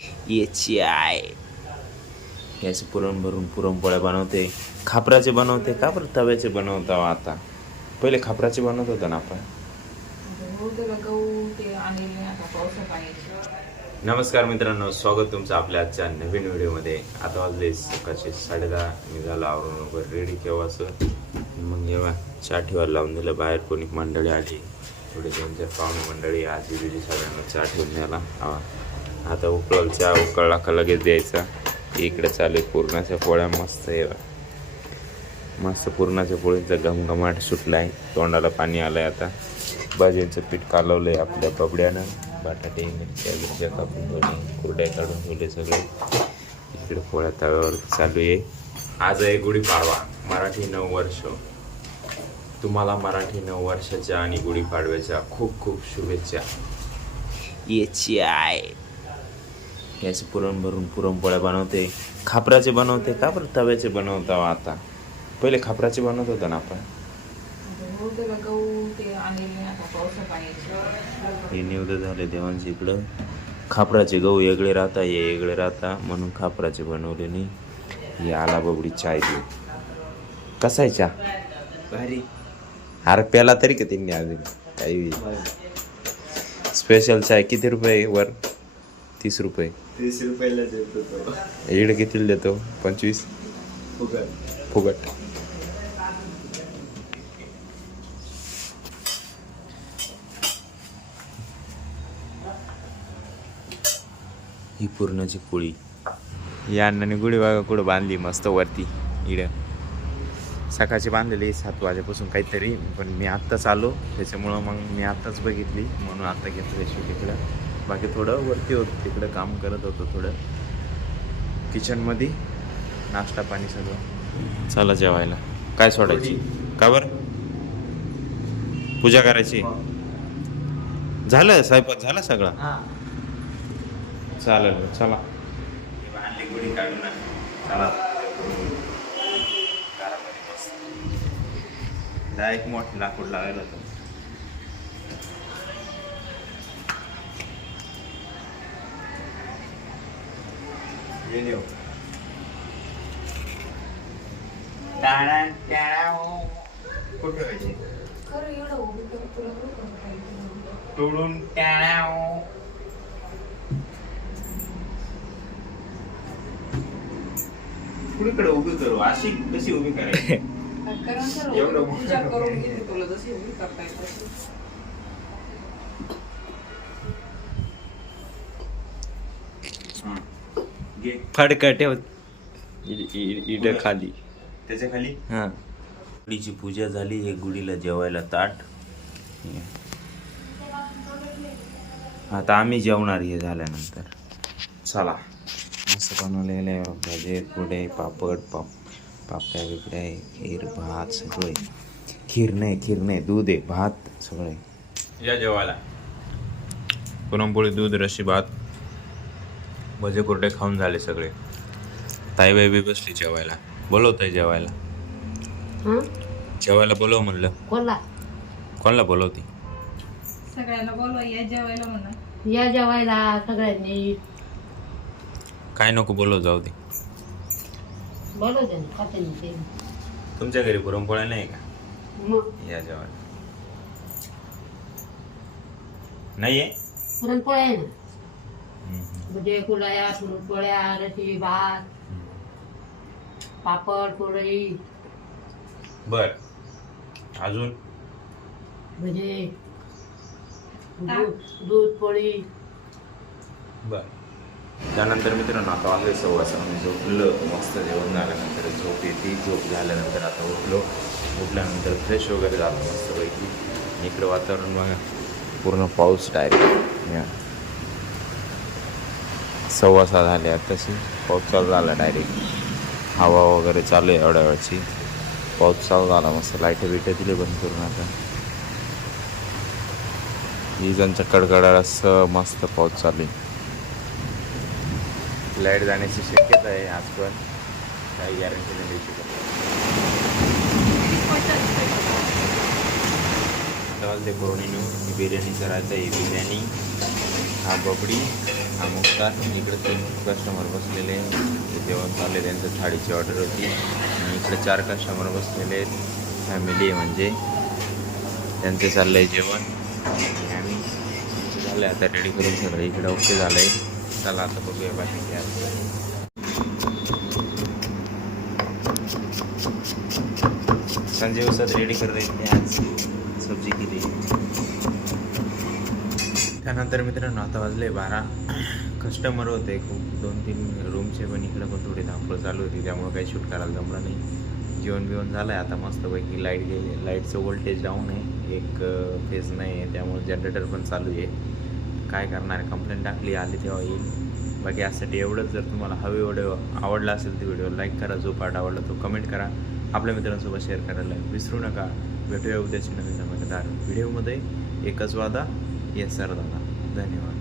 याची आहे याचे पुरण भरून पुरणपोळ्या बनवते. खापराचे बनवते का बरं तव्याचे बनवता आता? पहिले खापराचे बनवत होता ना आपण. नमस्कार मित्रांनो, स्वागत तुमचं आपल्या आजच्या नवीन व्हिडिओमध्ये. आता वाजले सकाळचे 10:30. मी झालं आवरून वगैरे रेडी केव्हाचं. मग जेव्हा चहा ठेवायला लावून दिलं. बाहेर कोणी मंडळी आली, थोडे 2-4 पाहुणे मंडळी आजी बिजी सगळ्यांना चहा ठेवून द्यायला. आता उकळल चहा उकळला का लगेच द्यायचा. इकडे चालू आहे पुरणाच्या पोळ्या. मस्त आहे, मस्त पुरणाच्या पोळीचा घमघमाट सुटला आहे. तोंडाला पाणी आलं आहे. आता भाजींचं पीठ कालवलं आहे आपल्या बबड्यानं. बटाटे मिरच्या कापून ठेवले, कुरड्या काढून ठेवले सगळे. इकडे पोळ्या तव्यावर चालू आहे. आज आहे गुढीपाडवा, मराठी नववर्ष. तुम्हाला मराठी नववर्षाच्या आणि गुढीपाडव्याच्या खूप खूप शुभेच्छा. याची आहे याचे पुरण भरून पुरणपोळ्या बनवते. खापराचे बनवते का बरं तव्याचे बनवता आता? पहिले खापराचे बनवत होता ना आपण. हे निवड झाले देवांचे. इकडं खापराचे गहू वेगळे राहता, हे वेगळे राहता, म्हणून खापराचे बनवले नाही. हे आला बबडी चाय देऊ. कसा आहे चहा? भारी. अरे प्याला तरी का त्यांनी अजून काही. स्पेशल चाय किती रुपये वर? 30 रुपये. 30 रुपयाला देतो. इकडे कितीला देतो? 25 फुगट. ही पूर्णाची पोळी. या अण्णाने गुढी बघा कुठं बांधली मस्त वरती. इकडं सकाळची बांधलेली 7 वाजेपासून काहीतरी, पण मी आत्ताच आलो त्याच्यामुळं मग मी आत्ताच बघितली म्हणून आत्ता घेतलं शूट. इकडं बाकी थोडं वरती होतं, तिकडं काम करत होतो थोडं किचनमध्ये. नाश्ता पाणी सगळं. चला जेवायला. काय सोडायची का बरं? पूजा करायची. झालं स्वयंपाक झाला सगळा? चालेल चला. गुढी काढून चला. डायरेक्ट मोठं लाकूड लावायला होतं. कुठे तोडून कुणीकडे उभी करू? अशी कशी उभी करायची? फडका ठेव इड खाली, त्याच्या खाली. हा, गुढीची पूजा झाली. हे गुढीला जेवायला ताट. आता आम्ही जेवणार हे झाल्यानंतर. चला. मस्त बनवलेलं आहे. भाजी पुढे पापड पापड्या बिपड्या आहे, खीर भात सगळं आहे. खीर नाही दूध आहे, भात सगळं आहे. या जेवायला. पुरणपोळी, दूध, रशी, भात, भजे कुरडे खाऊन झाले सगळे. ताईबाई बी बसली जेवायला. बोलवताय जेवायला. जेवायला बोलव म्हणलं. कोणाला बोलवती? सगळ्यांना बोलवा, या जेवायला म्हणा. या जेवायला सगळ्यांनी. काय नको बोलव, जाऊ दे. बोलवते ना, खाते ना ते. तुमच्या घरी पुरणपोळ्या नाही का? मग या जेवायला. नाहीये? पुरणपोळ्या आहे ना. म्हणजे कुरडया, पुरणपोळ्या, रशी, भात, पापड, कुरडई. बर. अजून? भजे, दूध पोळी. बर. त्यानंतर मित्रांनो आता वाजले 6:15. मी झोपलो. मस्त जेवण झाल्यानंतर झोप येते. झोप झाल्यानंतर आता उठल्यानंतर फ्रेश वगैरे झालं मस्तपैकी. इकडं वातावरण बघा, पूर्ण पाऊस डायरेक्ट. 6:15 झाले. आताशी पाऊस चालू झाला डायरेक्ट. हवा वगैरे चालू आहे एवढ्या वेळची. पाऊस चालू झाला. मस्त लाईट बिट दिले बंद करून. आता विजांच्या कडकडाट मस्त पाऊस चालू आहे. लाईट जाण्याची शक्यता आहे आज, पण काही गॅरंटी नाही देऊ शकत. डाल दे कोणी बिर्याणी करायचं आहे. बिर्याणी, हा बबडी नमस्कार. इकडे 3 कस्टमर बसलेले आहेत. जेवण चालू आहे, त्यांचं थाळीची ऑर्डर होती. आणि इकडे 4 कस्टमर बसलेले आहेत. फॅमिली आहे म्हणजे त्यांचं चाललं आहे जेवण. आणि आम्ही झालं आता रेडी करून सगळं इकडे ओके झालं आहे. चला आता बघूया बाकी काय असतं. संजय उसात रेडी करत आहेत आज सब्जी केली. त्यानंतर मित्रांनो आता वाजले 12. कस्टमर होते खूप 2-3 रूमचे, पण इकडं पण थोडी धावपळ चालू होती, त्यामुळे काही शूट करायला जमलं नाही. जेवण बिवण झालं आहे आता मस्तपैकी. लाईट गेली, लाईटचं व्होल्टेज डाऊन आहे, एक फेज नाही आहे, त्यामुळे जनरेटर पण चालू आहे. काय करणार, कंप्लेंट टाकली, आली तेव्हा येईल. बाकी यासाठी एवढंच. जर तुम्हाला हवे व्हिडिओ आवडला असेल तर व्हिडिओ लाईक करा, जो पार्ट आवडला तो कमेंट करा, आपल्या मित्रांसोबत शेअर करायला विसरू नका. भेटूया उद्याची नवीन धमाकेदार व्हिडिओमध्ये. एकच वादा, येस सर दादा. धन्यवाद.